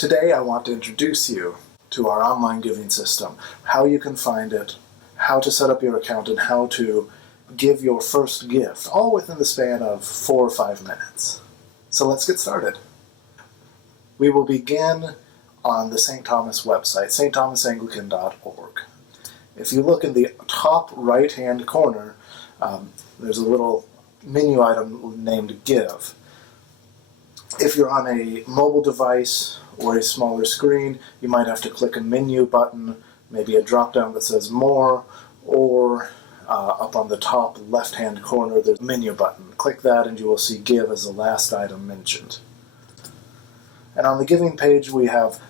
Today I want to introduce you to our online giving system, how you can find it, how to set up your account, and how to give your first gift, all within the span of 4 or 5 minutes. So let's get started. We will begin on the St. Thomas website, stthomasanglican.org. If you look in the top right-hand corner, there's a little menu item named Give. If you're on a mobile device or a smaller screen, you might have to click a menu button, maybe a drop-down that says More, or up on the top left-hand corner there's a menu button. Click that and you will see Give as the last item mentioned. And on the giving page we have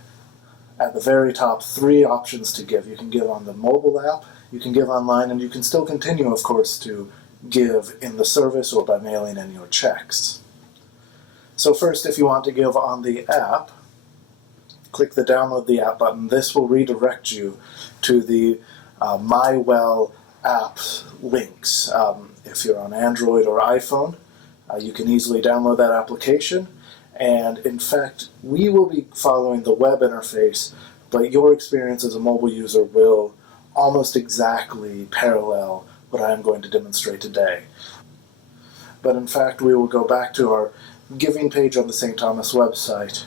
at the very top 3 options to give. You can give on the mobile app, you can give online, and you can still continue, of course, to give in the service or by mailing in your checks. So first, if you want to give on the app, click the Download the App button. This will redirect you to the MyWell app links. If you're on Android or iPhone, you can easily download that application. And in fact, we will be following the web interface, but your experience as a mobile user will almost exactly parallel what I'm going to demonstrate today. But in fact, we will go back to our giving page on the St. Thomas website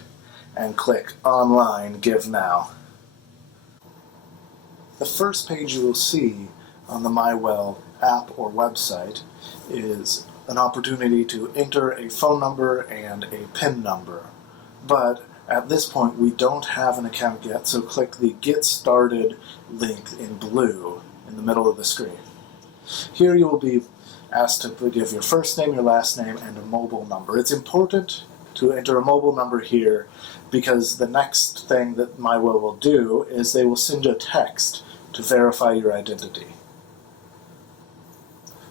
and click Online Give Now. The first page you will see on the MyWell app or website is an opportunity to enter a phone number and a PIN number. But at this point we don't have an account yet, so click the Get Started link in blue in the middle of the screen. Here you will be asked to give your first name, your last name, and a mobile number. It's important to enter a mobile number here because the next thing that MyWell will do is they will send you a text to verify your identity.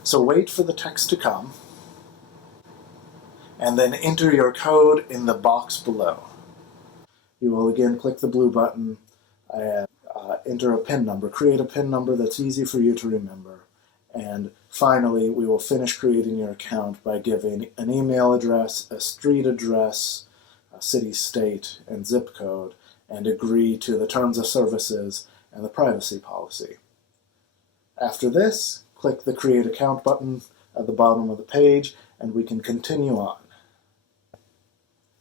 So wait for the text to come, and then enter your code in the box below. You will again click the blue button and enter a PIN number. Create a PIN number that's easy for you to remember. And finally, we will finish creating your account by giving an email address, a street address, a city, state, and zip code, and agree to the terms of services and the privacy policy. After this, click the Create Account button at the bottom of the page, and we can continue on.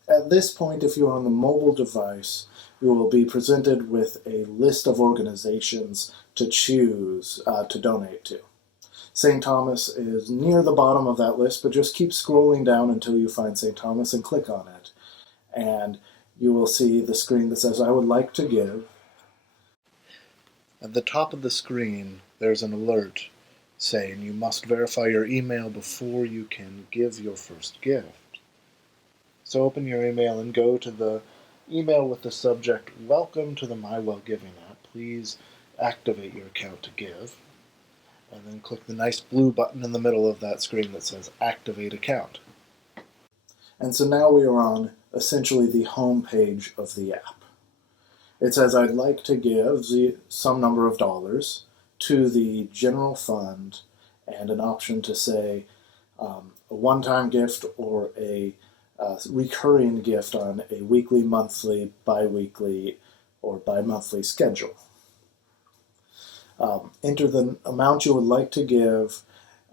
At this point, if you're on the mobile device, you will be presented with a list of organizations to choose to donate to. St. Thomas is near the bottom of that list, but just keep scrolling down until you find St. Thomas and click on it. And you will see the screen that says, I would like to give. At the top of the screen, there's an alert saying you must verify your email before you can give your first gift. So open your email and go to the email with the subject, Welcome to the MyWell Giving app. Please activate your account to give. And then click the nice blue button in the middle of that screen that says Activate Account. And so now we are on essentially the home page of the app. It says I'd like to give some number of dollars to the general fund, and an option to say a one-time gift or a recurring gift on a weekly, monthly, bi-weekly, or bi-monthly schedule. Enter the amount you would like to give,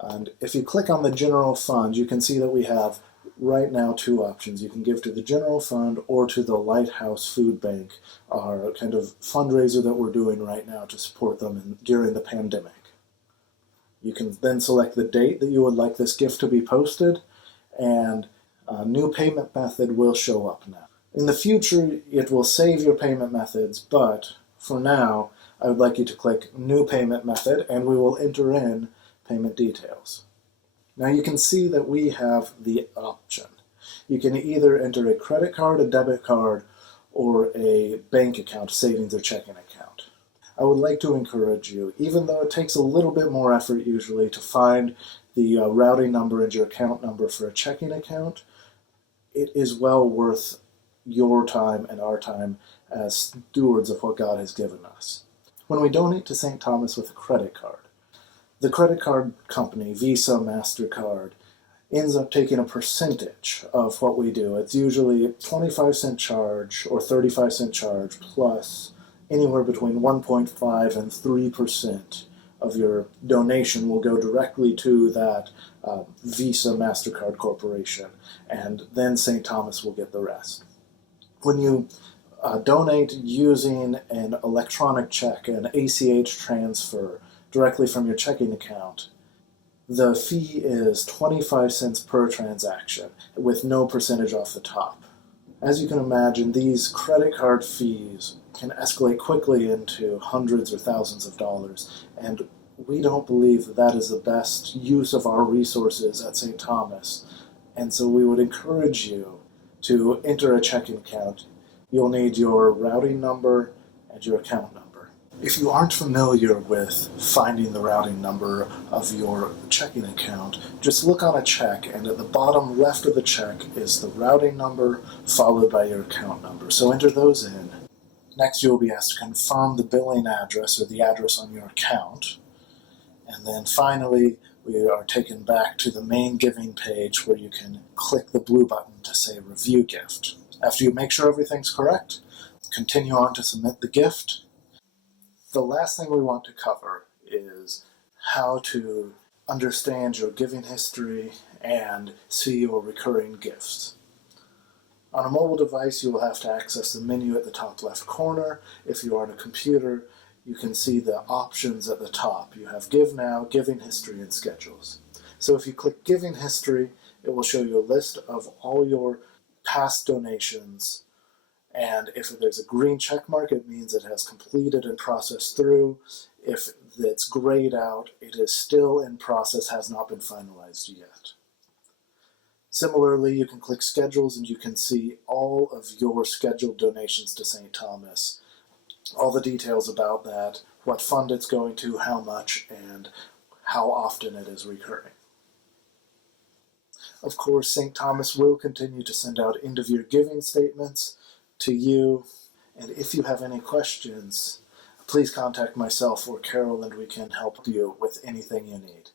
and if you click on the general fund, you can see that we have right now 2 options. You can give to the general fund or to the Lighthouse Food Bank, our kind of fundraiser that we're doing right now to support them during the pandemic. You can then select the date that you would like this gift to be posted, and a new payment method will show up now. In the future, it will save your payment methods, but for now, I would like you to click New Payment Method, and we will enter in payment details. Now you can see that we have the option. You can either enter a credit card, a debit card, or a bank account, savings or checking account. I would like to encourage you, even though it takes a little bit more effort usually to find the routing number and your account number for a checking account, it is well worth your time and our time as stewards of what God has given us. When we donate to St. Thomas with a credit card, the credit card company, Visa, MasterCard, ends up taking a percentage of what we do. It's usually a 25-cent charge or 35-cent charge plus anywhere between 1.5 and 3% of your donation will go directly to that Visa MasterCard Corporation, and then St. Thomas will get the rest. When you donate using an electronic check, an ACH transfer directly from your checking account, the fee is 25 cents per transaction with no percentage off the top. As you can imagine, these credit card fees can escalate quickly into hundreds or thousands of dollars, and we don't believe that that is the best use of our resources at St. Thomas. And so we would encourage you to enter a checking account. You'll need your routing number and your account number. If you aren't familiar with finding the routing number of your checking account, just look on a check, and at the bottom left of the check is the routing number followed by your account number. So enter those in. Next, you'll be asked to confirm the billing address or the address on your account. And then finally, we are taken back to the main giving page where you can click the blue button to say Review Gift. After you make sure everything's correct, continue on to submit the gift. The last thing we want to cover is how to understand your giving history and see your recurring gifts. On a mobile device, you will have to access the menu at the top left corner. If you are on a computer, you can see the options at the top. You have Give Now, Giving History, and Schedules. So if you click Giving History, it will show you a list of all your past donations. And if there's a green check mark, it means it has completed and processed through. If it's grayed out, it is still in process, has not been finalized yet. Similarly, you can click Schedules and you can see all of your scheduled donations to St. Thomas. All the details about that, what fund it's going to, how much, and how often it is recurring. Of course, St. Thomas will continue to send out end-of-year giving statements to you, and if you have any questions, please contact myself or Carol and we can help you with anything you need.